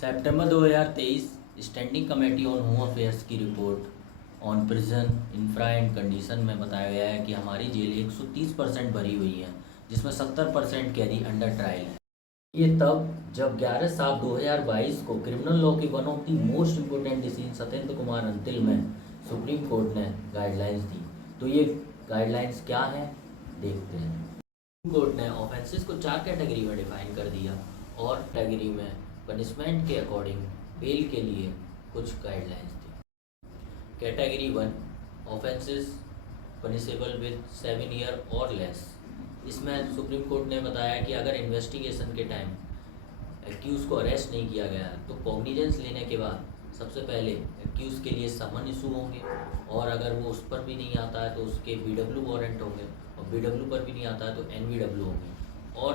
September 2023 standing committee on home affairs की report on prison infra and condition में बताया गया है कि हमारी जेल 130% भरी हुई है, जिसमें 70% कैदी अंडर ट्रायल है। ये तब जब 11/7/2022 को क्रिमिनल लॉ की one of the most important decision Satyendra Kumar Antil में सुप्रीम कोर्ट ने गाइडलाइंस दी। तो ये गाइडलाइंस क्या है, देखते हैं। सुप्रीम कोर्ट ने ऑफेंसेस को 4 कैटेगरी में डिफाइन कर दिया और कैटेगरी में पनिशमेंट के अकॉर्डिंग बेल के लिए कुछ guidelines the. Category 1 offences punishable with 7 year और लेस। इसमें सुप्रीम कोर्ट ने बताया कि अगर इन्वेस्टिगेशन के टाइम एक्यूज़ को अरेस्ट नहीं किया गया तो कॉग्निजेंस लेने के बाद सबसे पहले एक्यूज़ के लिए समन इशू होंगे, और अगर वो उस पर भी नहीं आता है तो उसके BW वारंट होंगे, और BW पर भी नहीं आता है तो NVW होंगे, और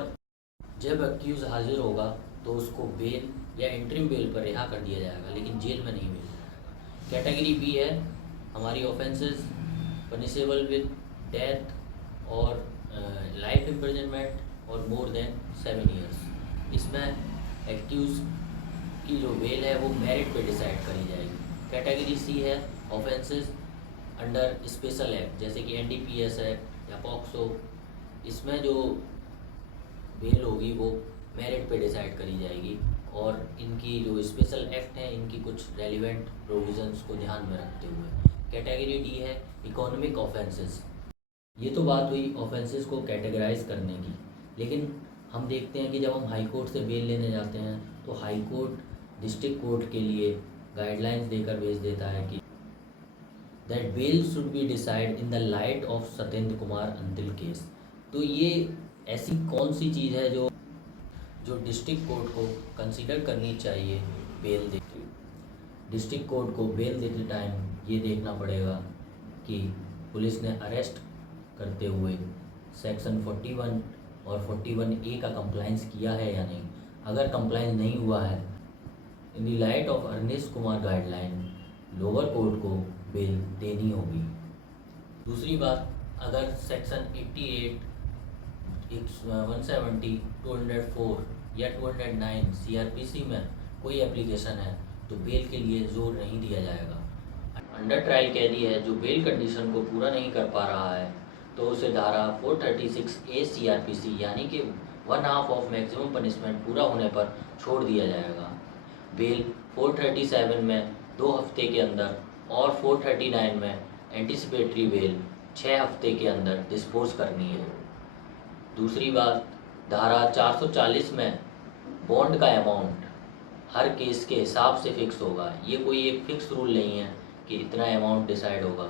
जब एक्यूज़ हाजिर होगा तो उसको बेल या इंटरिम बेल पर रिहा कर दिया जाएगा, लेकिन जेल में नहीं भेजा जाएगा। कैटेगरी बी है हमारी ऑफेंसेस पनिशेबल विद डेथ और लाइफ इम्प्रिजनमेंट और मोर देन 7 ईयर्स। इसमें एक्यूज़ की जो बेल है वो मेरिट पे डिसाइड करी जाएगी। कैटेगरी सी है ऑफेंसेस अंडर स्पेशल एक्ट, जैसे कि NDPS एक्ट या पॉक्सो। इसमें जो बेल होगी वो मेरिट पे डिसाइड करी जाएगी, और इनकी जो स्पेशल एक्ट हैं इनकी कुछ रेलिवेंट प्रोविजंस को ध्यान में रखते हुए। कैटेगरी डी है इकोनॉमिक ऑफेंसेस। ये तो बात हुई ऑफेंसेस को कैटेगराइज करने की, लेकिन हम देखते हैं कि जब हम हाई कोर्ट से बेल लेने जाते हैं तो हाई कोर्ट डिस्ट्रिक्ट कोर्ट के लिए गाइडलाइंस देकर भेज देता है कि that bail should be decide in the light of Satyendra Kumar Antil case. तो ये ऐसी कौन सी चीज़ है जो डिस्ट्रिक्ट कोर्ट को कंसीडर करनी चाहिए बेल देते। डिस्ट्रिक्ट कोर्ट को बेल देते टाइम ये देखना पड़ेगा कि पुलिस ने अरेस्ट करते हुए सेक्शन 41 और 41A का कंप्लाइंस किया है या नहीं। अगर कंप्लाइंस नहीं हुआ है, in the light of Arnesh Kumar guideline lower court को बेल देनी होगी। दूसरी बात, अगर सेक्शन 88, 170, 204 या 209 CRPC में कोई एप्लीकेशन है तो बेल के लिए जोर नहीं दिया जाएगा। अंडर ट्रायल कैदी है जो बेल कंडीशन को पूरा नहीं कर पा रहा है तो उसे धारा 436A CRPC यानी कि 1/2 ऑफ मैक्सिमम पनिशमेंट पूरा होने पर छोड़ दिया जाएगा। बेल 437 में 2 हफ्ते के अंदर और 439 में एंटिसिपेटरी बेल 6 हफ्ते के अंदर डिस्पोज करनी है। दूसरी बात, धारा 440 में बॉन्ड का अमाउंट हर केस के हिसाब से फिक्स होगा। ये कोई एक फिक्स रूल नहीं है कि इतना अमाउंट डिसाइड होगा।